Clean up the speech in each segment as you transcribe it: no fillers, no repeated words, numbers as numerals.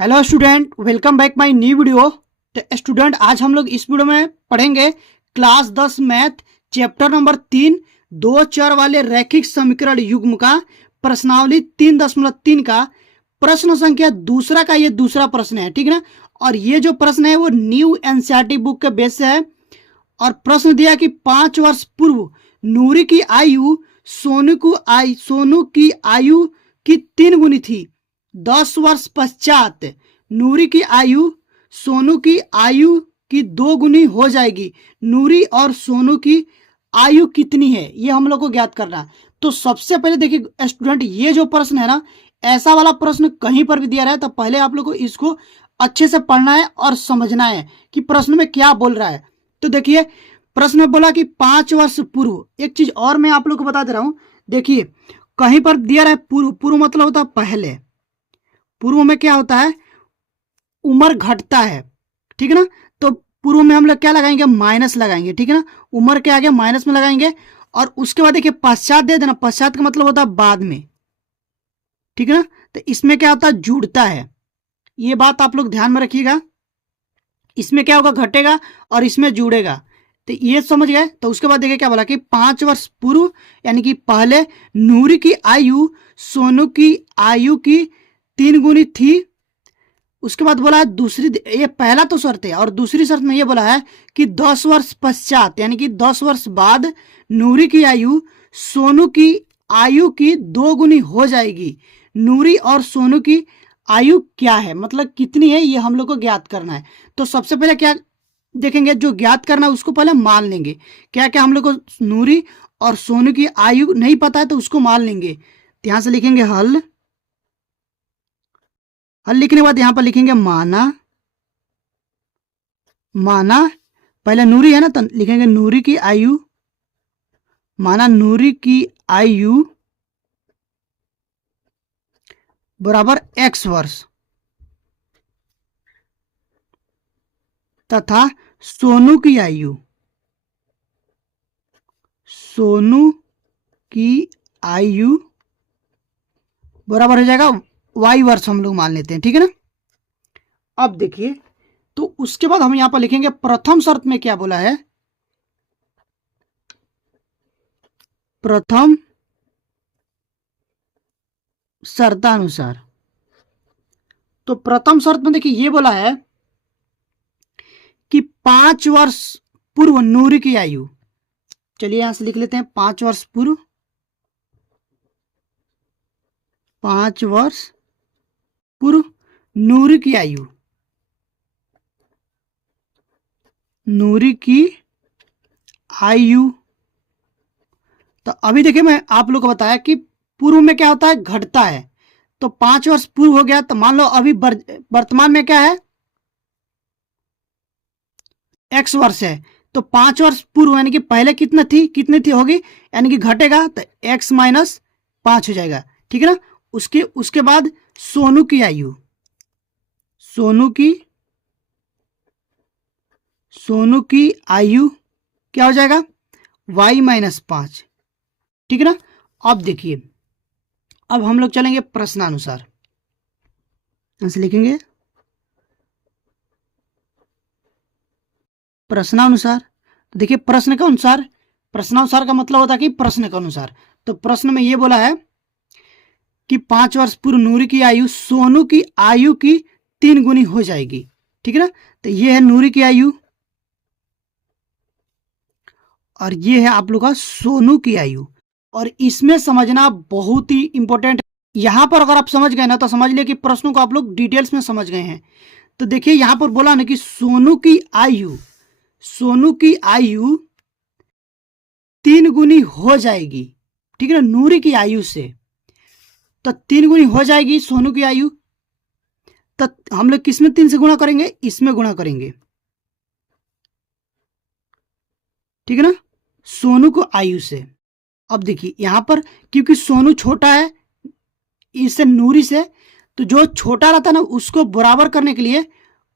Hello student, welcome back my new video. तो student, आज हम लोग इस वीडियो में पढ़ेंगे क्लास 10 मैथ चैप्टर नंबर 3 दो चर वाले रैखिक समीकरण युग्म का प्रश्नावली 3.3 का प्रश्न संख्या दूसरा का ये दूसरा प्रश्न है। ठीक है ना। और ये जो प्रश्न है वो न्यू एनसीईआरटी बुक के बेस से है। और प्रश्न दिया कि 5 वर्ष पूर्व नूरी की आयु सोनू की आयु की 3 गुनी थी। 10 वर्ष पश्चात नूरी की आयु सोनू की आयु की 2 गुनी हो जाएगी। नूरी और सोनू की आयु कितनी है, ये हम लोग को ज्ञात करना है। तो सबसे पहले देखिए स्टूडेंट, ये जो प्रश्न है ना, ऐसा वाला प्रश्न कहीं पर भी दिया रहा है तो पहले आप लोग को इसको अच्छे से पढ़ना है और समझना है कि प्रश्न में क्या बोल रहा है। तो देखिए, प्रश्न में बोला कि 5 वर्ष पूर्व। एक चीज और मैं आप लोग को बता दे रहा हूं, देखिए कहीं पर दिया रहा है पूर्व। पूर्व मतलब होता है पहले। पूर्व में क्या होता है, उम्र घटता है। ठीक है ना। तो पूर्व में हम लोग क्या लगाएंगे, माइनस लगाएंगे। ठीक है ना, उम्र के आगे माइनस में लगाएंगे। और उसके बाद देखिए पश्चात दे देना। पश्चात का मतलब होता है बाद में। ठीक है ना। तो इसमें क्या होता है, जुड़ता है। ये बात आप लोग ध्यान में रखिएगा। इसमें क्या होगा, घटेगा और इसमें जुड़ेगा। तो ये समझ गए। तो उसके बाद देखिए क्या बोला कि 5 वर्ष पूर्व यानी कि पहले नूरी की आयु सोनू की आयु की 3 गुनी थी। उसके बाद बोला है दूसरी, ये पहला तो शर्त है। और दूसरी शर्त में ये बोला है कि 10 वर्ष पश्चात यानी कि 10 वर्ष बाद नूरी की आयु सोनू की आयु की 2 गुनी हो जाएगी। नूरी और सोनू की आयु क्या है, मतलब कितनी है, ये हम लोग को ज्ञात करना है। तो सबसे पहले क्या देखेंगे, जो ज्ञात करना है उसको पहले मान लेंगे। क्या क्या हम लोग को नूरी और सोनू की आयु नहीं पता है तो उसको मान लेंगे। ध्यान से लिखेंगे हल। हल लिखने के बाद यहां पर लिखेंगे माना। माना पहले नूरी है ना, तो लिखेंगे नूरी की आयु। माना नूरी की आयु बराबर x वर्ष तथा सोनू की आयु, सोनू की आयु बराबर हो जाएगा y वर्ष, हम लोग मान लेते हैं। ठीक है ना। अब देखिए, तो उसके बाद हम यहां पर लिखेंगे प्रथम शर्त में क्या बोला है। प्रथम शर्तानुसार, तो प्रथम शर्त में देखिए ये बोला है कि 5 वर्ष पूर्व नूरी की आयु। चलिए यहां से लिख लेते हैं 5 वर्ष पूर्व। 5 वर्ष पूर्व नूरी की आयु, नूरी की आयु। तो अभी देखिए मैं आप लोग को बताया कि पूर्व में क्या होता है, घटता है। तो 5 वर्ष पूर्व हो गया, तो मान लो अभी वर्तमान में क्या है, x वर्ष है। तो 5 वर्ष पूर्व यानी कि पहले कितनी थी होगी, यानी कि घटेगा तो x माइनस 5 हो जाएगा। ठीक है ना। उसके उसके बाद सोनू की आयु, सोनू की आयु क्या हो जाएगा, y माइनस 5। ठीक है ना। अब देखिए, अब हम लोग चलेंगे प्रश्नानुसार। यहां से लिखेंगे प्रश्नानुसार। तो देखिए प्रश्न के अनुसार, प्रश्नानुसार का मतलब होता है कि प्रश्न के अनुसार। तो प्रश्न में ये बोला है कि 5 वर्ष पूर्व नूरी की आयु सोनू की आयु की 3 गुनी हो जाएगी। ठीक है ना। तो ये है नूरी की आयु और ये है आप लोग का सोनू की आयु। और इसमें समझना बहुत ही इंपॉर्टेंट। यहां पर अगर आप समझ गए ना तो समझ लिया कि प्रश्नों को आप लोग डिटेल्स में समझ गए हैं। तो देखिए यहां पर बोला ना कि सोनू की आयु 3 गुनी हो जाएगी। ठीक है ना, नूरी की आयु से। तो 3 गुनी हो जाएगी सोनू की आयु। तो हम लोग किसमें 3 से गुणा करेंगे, इसमें गुणा करेंगे। ठीक है ना, सोनू को आयु से। अब देखिए यहां पर क्योंकि सोनू छोटा है इससे, नूरी से, तो जो छोटा रहता है ना उसको बराबर करने के लिए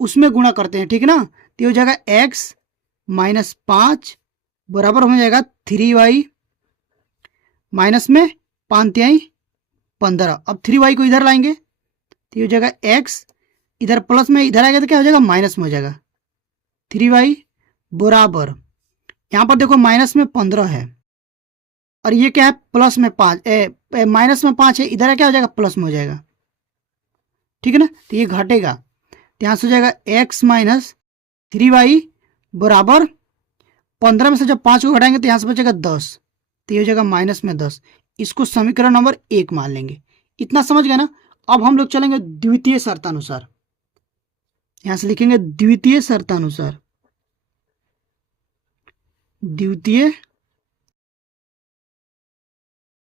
उसमें गुणा करते हैं। ठीक है ना। तो हो जाएगा x माइनस 5 बराबर हो जाएगा 3y माइनस में 5 तिहाई 15। अब 3y को इधर लाएंगे तो हो जाएगा x इधर प्लस में इधर आएगा तो क्या हो जाएगा, माइनस में हो जाएगा। 3y बराबर, यहाँ पर देखो माइनस में 15 है और ये क्या है, प्लस में 5, माइनस में 5 है, इधर क्या हो जाएगा, प्लस में हो जाएगा। ठीक है ना, तो ये घटेगा, तो यहाँ से हो जाएगा x माइनस 3y बराबर 15 में से जब 5 को घटाएंगे तो यहाँ से बचेगा 10, तो ये हो जाएगा माइनस में 10। इसको समीकरण नंबर 1 मान लेंगे। इतना समझ गए ना। अब हम लोग चलेंगे द्वितीय शर्तानुसार। यहां से लिखेंगे द्वितीय शर्तानुसार, द्वितीय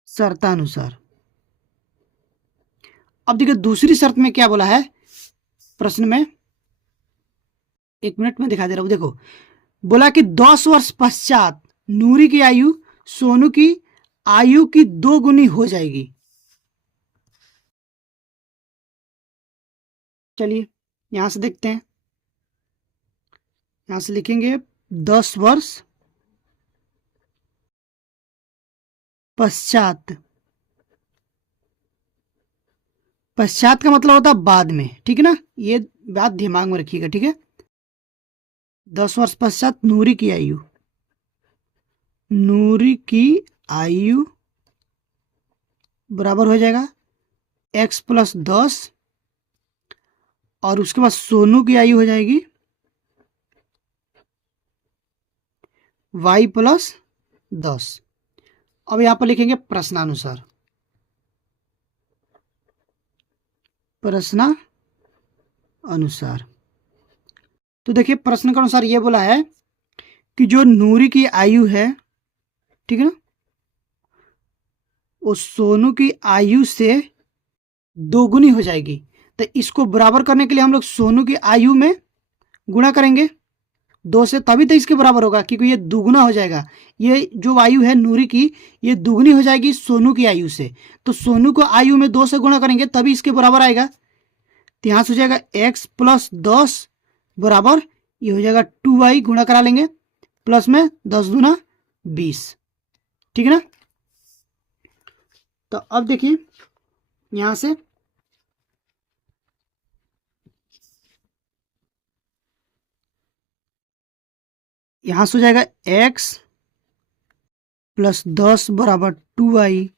शर्तानुसार। अब देखिए दूसरी शर्त में क्या बोला है प्रश्न में, 1 मिनट में दिखा दे रहा हूं। देखो बोला कि 10 वर्ष पश्चात नूरी की आयु सोनू की आयु की 2 गुनी हो जाएगी। चलिए यहां से देखते हैं, यहां से लिखेंगे 10 वर्ष पश्चात, पश्चात का मतलब होता है बाद में। ठीक है ना, ये बात दिमाग में रखिएगा। ठीक है, 10 वर्ष पश्चात नूरी की आयु, नूरी की आयु बराबर हो जाएगा x प्लस 10 और उसके बाद सोनू की आयु हो जाएगी y प्लस 10। अब यहां पर लिखेंगे प्रश्नानुसार, प्रश्न अनुसार। तो देखिए प्रश्न के अनुसार ये बोला है कि जो नूरी की आयु है, ठीक है ना, वो सोनू की आयु से 2 गुनी हो जाएगी। तो इसको बराबर करने के लिए हम लोग सोनू की आयु में गुणा करेंगे 2 से, तभी तो इसके बराबर होगा, क्योंकि ये दुगुना हो जाएगा। ये जो आयु है नूरी की, ये दुगुनी हो जाएगी सोनू की आयु से। तो सोनू को आयु में 2 से गुणा करेंगे तभी इसके बराबर आएगा। तो यहां से हो जाएगा x प्लस 10 बराबर, ये हो जाएगा 2y, गुणा करा लेंगे, प्लस में 10 दूना 20। ठीक है ना। तो अब देखिए यहां से यहां से हो जाएगा x प्लस 10 बराबर 2y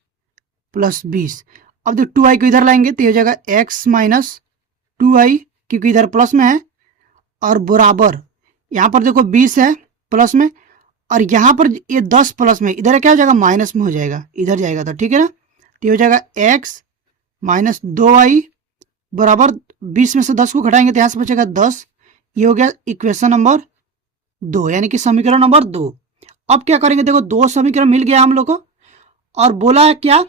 प्लस 20। अब जो 2y को इधर लाएंगे तो हो जाएगा x माइनस 2y, क्योंकि इधर प्लस में है, और बराबर यहाँ पर देखो 20 है प्लस में, और यहाँ पर ये 10 प्लस में, इधर क्या हो जाएगा, माइनस में हो जाएगा, इधर जाएगा तो। ठीक है ना, तो हो जाएगा x माइनस 2y बराबर 20 में से 10 को घटाएंगे तो यहाँ से बचेगा 10। ये हो गया इक्वेशन नंबर 2, यानी कि समीकरण नंबर 2। अब क्या करेंगे, देखो 2 समीकरण मिल गया हम लोग को, और बोला है क्या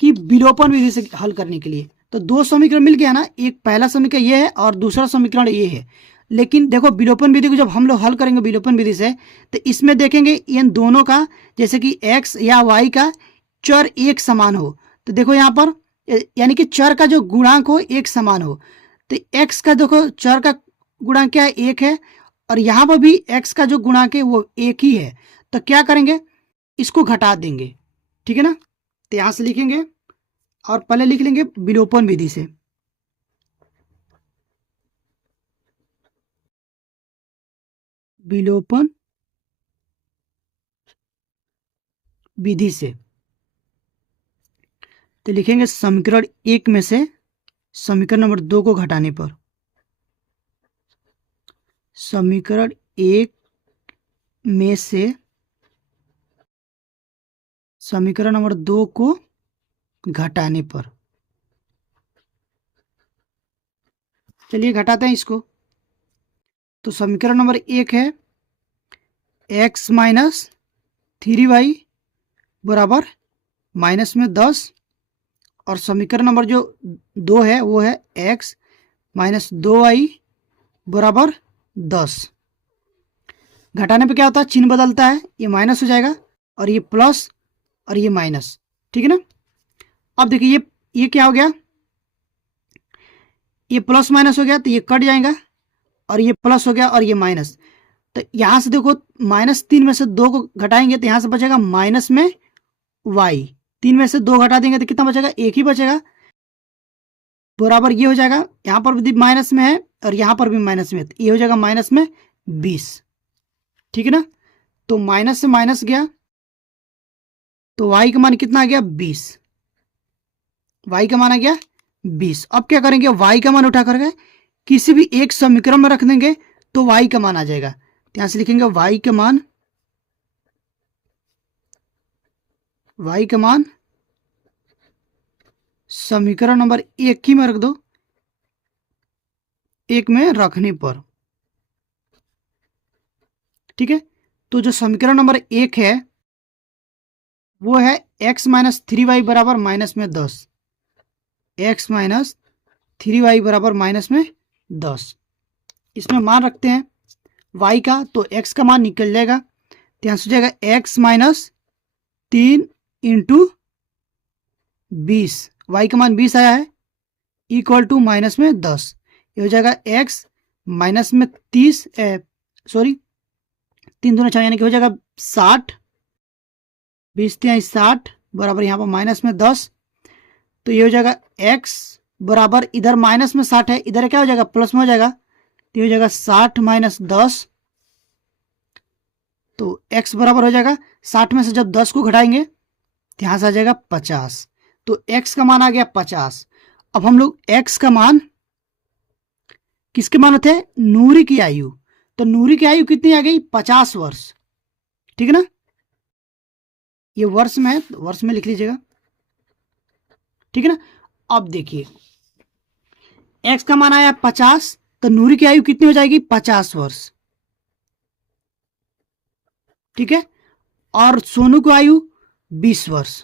कि विलोपन विधि से हल करने के लिए। तो 2 समीकरण मिल गया ना, एक पहला समीकरण ये है और दूसरा समीकरण ये है। लेकिन देखो विलोपन विधि को जब हम लोग हल करेंगे विलोपन विधि से, तो इसमें देखेंगे इन दोनों का, जैसे कि x या y का चर एक समान हो। तो देखो यहाँ पर यानी कि चर का जो गुणांक हो एक समान हो, तो x का देखो चर का गुणांक क्या है, 1 है, और यहाँ पर भी x का जो गुणांक है वो 1 ही है। तो क्या करेंगे, इसको घटा देंगे। ठीक है ना, तो यहाँ से लिखेंगे और पहले लिख लेंगे विलोपन विधि से, विलोपन विधि से। तो लिखेंगे समीकरण 1 में से समीकरण नंबर 2 को घटाने पर, समीकरण 1 में से समीकरण नंबर 2 को घटाने पर। चलिए घटाते हैं इसको। तो समीकरण नंबर 1 है x माइनस 3y बराबर माइनस में 10, और समीकरण नंबर जो 2 है वो है x माइनस 2y बराबर 10। घटाने पे क्या होता है, चिन्ह बदलता है, ये माइनस हो जाएगा और ये प्लस और ये माइनस। ठीक है ना। अब देखिए ये क्या हो गया, ये प्लस माइनस हो गया तो ये कट जाएगा, और ये प्लस हो गया और ये माइनस। तो यहां से देखो -3 में से 2 को घटाएंगे तो यहां से बचेगा माइनस में y, 3 में से 2 घटा देंगे तो कितना बचेगा, 1 ही बचेगा। बराबर ये हो जाएगा, यहाँ पर भी माइनस में है और यहाँ पर भी माइनस में है, तो ये हो जाएगा माइनस में 20। ठीक है ना, तो माइनस से माइनस गया तो y का मान कितना आ गया 20, y का मान आ गया 20। अब क्या करेंगे, y का मान उठा करके किसी भी एक समीकरण में रख देंगे तो y का मान आ जाएगा। तो यहां से लिखेंगे y का मान समीकरण नंबर 1 ही में रख दो, 1 में रखने पर। ठीक है, तो जो समीकरण नंबर 1 है वो है x माइनस 3y बराबर माइनस में 10, x माइनस 3y बराबर माइनस में 10। इसमें मान रखते हैं y का, तो x का मान निकल जाएगा, तो यहाँ से हो जाएगा x माइनस 3 इंटू 20, y का मान 20 आया है, इक्वल टू माइनस में 10। ये हो जाएगा x माइनस में 30 सॉरी 3 दूना 6 यानी कि हो जाएगा 60, 20 3 60 बराबर यहाँ पर माइनस में 10। तो ये हो जाएगा x बराबर, इधर माइनस में 60 है, इधर क्या हो जाएगा प्लस में हो जाएगा, तो ये हो जाएगा 60 माइनस 10। तो x बराबर हो जाएगा 60 में से जब 10 को घटाएंगे तो यहाँ से आ जाएगा 50। तो x का मान आ गया 50। अब हम लोग x का मान किसके मान होते हैं, नूरी की आयु, तो नूरी की आयु कितनी आ गई 50 वर्ष। ठीक है ना, ये वर्ष में है, वर्ष में लिख लीजिएगा। ठीक है ना, अब देखिए x का मान आया 50, तो नूरी की आयु कितनी हो जाएगी 50 वर्ष। ठीक है, और सोनू की आयु 20 वर्ष।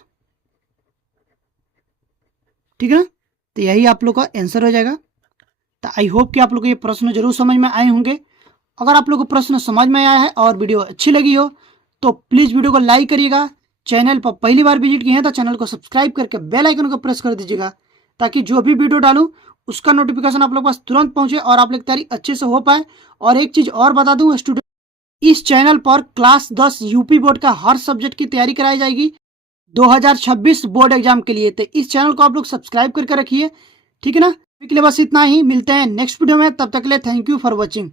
ठीक है ना, तो यही आप लोग का आंसर हो जाएगा। तो आई होप कि आप लोग को ये प्रश्न जरूर समझ में आए होंगे। अगर आप लोग को प्रश्न समझ में आया है और वीडियो अच्छी लगी हो तो प्लीज वीडियो को लाइक करिएगा। चैनल पर पहली बार विजिट किए हैं तो चैनल को सब्सक्राइब करके बेल आइकन को प्रेस कर दीजिएगा, ताकि जो भी वीडियो डालूं उसका नोटिफिकेशन आप लोग पास तुरंत पहुंचे और आप लोग तैयारी अच्छे से हो पाए। और एक चीज और बता दूं स्टूडेंट, इस चैनल पर क्लास 10 यूपी बोर्ड का हर सब्जेक्ट की तैयारी कराई जाएगी 2026 बोर्ड एग्जाम के लिए। तो इस चैनल को आप लोग सब्सक्राइब करके रखिए। ठीक है ना, अभी के लिए बस इतना ही, मिलते हैं नेक्स्ट वीडियो में, तब तक के लिए थैंक यू फॉर वॉचिंग।